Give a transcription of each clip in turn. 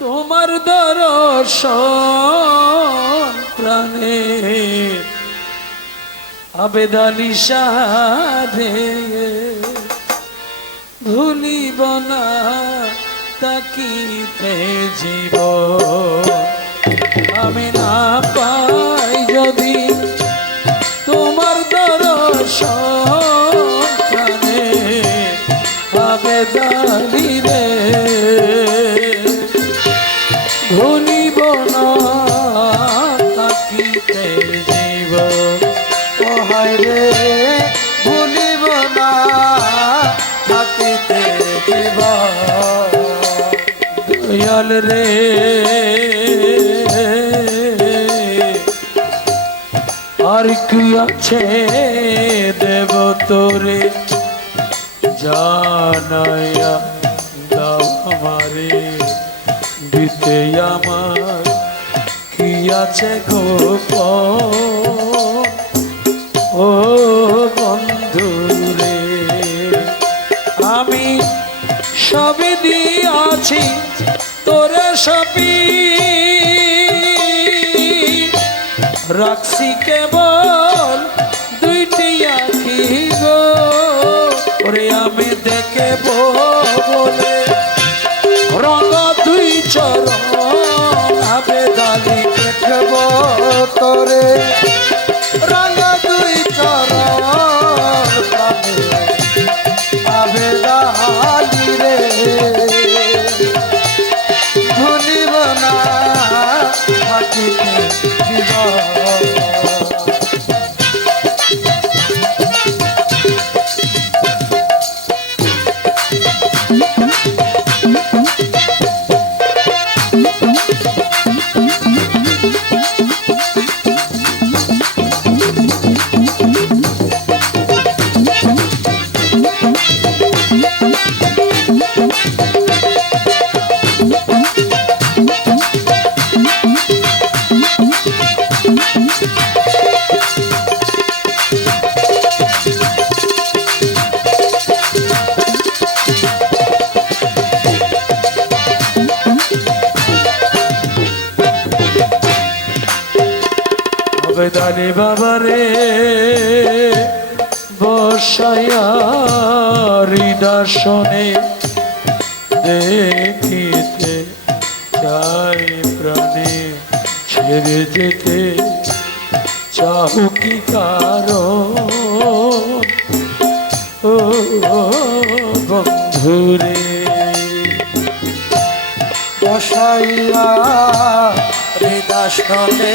তোমার দর্শন প্রাণে আবেদালি সাধে ভুলিব না তাকিতে জীব। আমি না পাই যদি তোমার দর্শন প্রাণে আবেদালি রে ভুলিব না তাকিতে জীব ওহাই রে, ভুলিব না, থাকিতে দিব। দয়াল আর কি আছে দেব তোরে? জানাইয়া দাও আমারে। দিতে আমার কি আছে গোপ ও বন্ধু রে, আমি সবই দিয়াছি, তোরে সবই রাখছি কেবল দুইটি আখি গো। ওরে আমি দেখে বলে দিব আবেদালি বাবারে বসায়া হৃদাসনে দেখিতে চাই প্রাণে। ছেড়ে যেতে চাহু কি কারণ? ও, বন্ধুরে বসাইয়া হৃদাসনে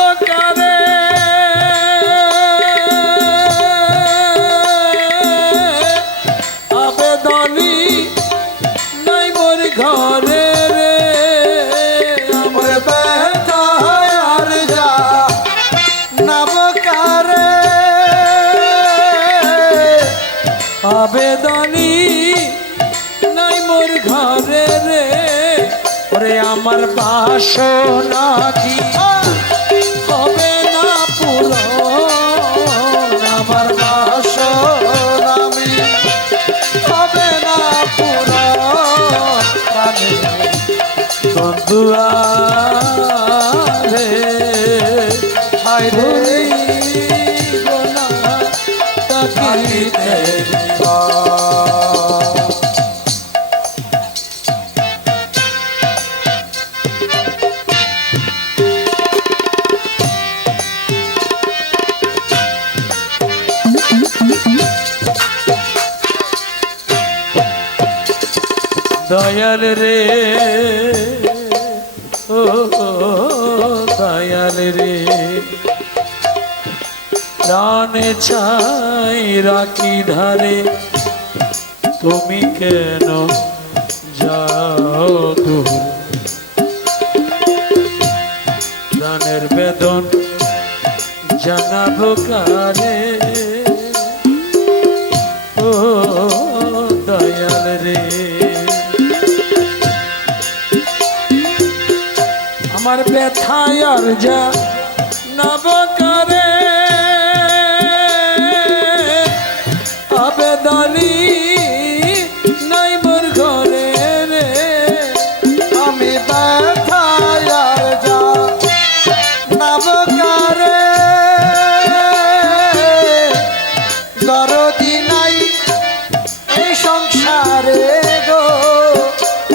নবকারে আবেদনী নাই মোর ঘরে রে। ওরে আমার বাসনা কি? না তাকিতে দয়াল রে ও দয়াল রে। প্রাণে ছাই রাখি ধারে তুমি কেন যাও দূর? প্রাণের বেদন জানাব কারে আমার ব্যথায় আর যা নবকারে। আবেদনি নাই মোর ঘরে রে। আমি ব্যথায় আর যা নবকারে। দরদি নাই এই সংসারে গো।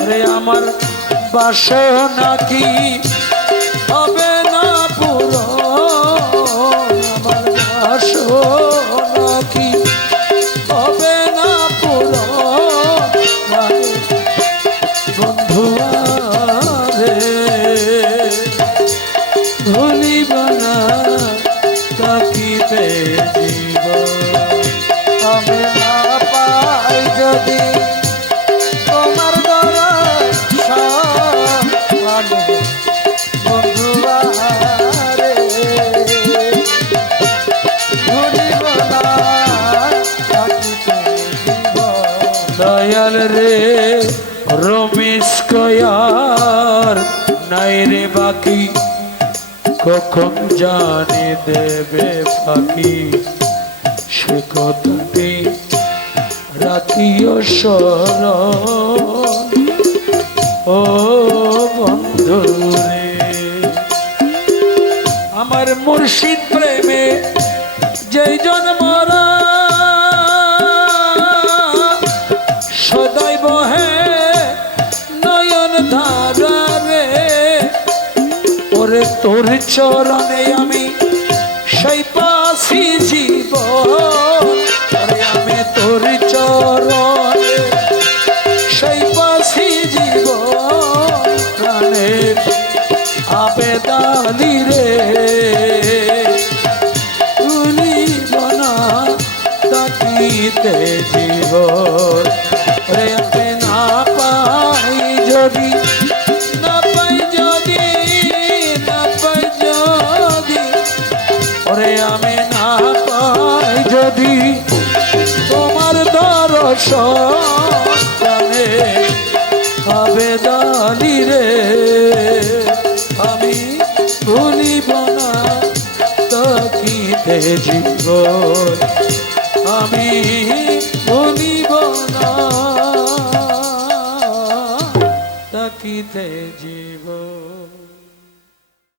রে আমার বাসনা কি? রে, রমেশ কয়ার নাই রে বাকি। কখন জানি দেবে ফাঁকি? সে কথাটি রাখিও স্মরণ ও বন্ধু রে, আমার মুর্শিদ প্রেমে যেই জন্মরা সদাই তোর চরণে আমি সেই পাশি জীব। আমি তোর চরণে সেই পাশি জীব। প্রাণের আবেদালি রে। তুলিব না তাকিতে জীবন। তাকিতে জীবন আমি ভুলিব না তাকিতে জীবন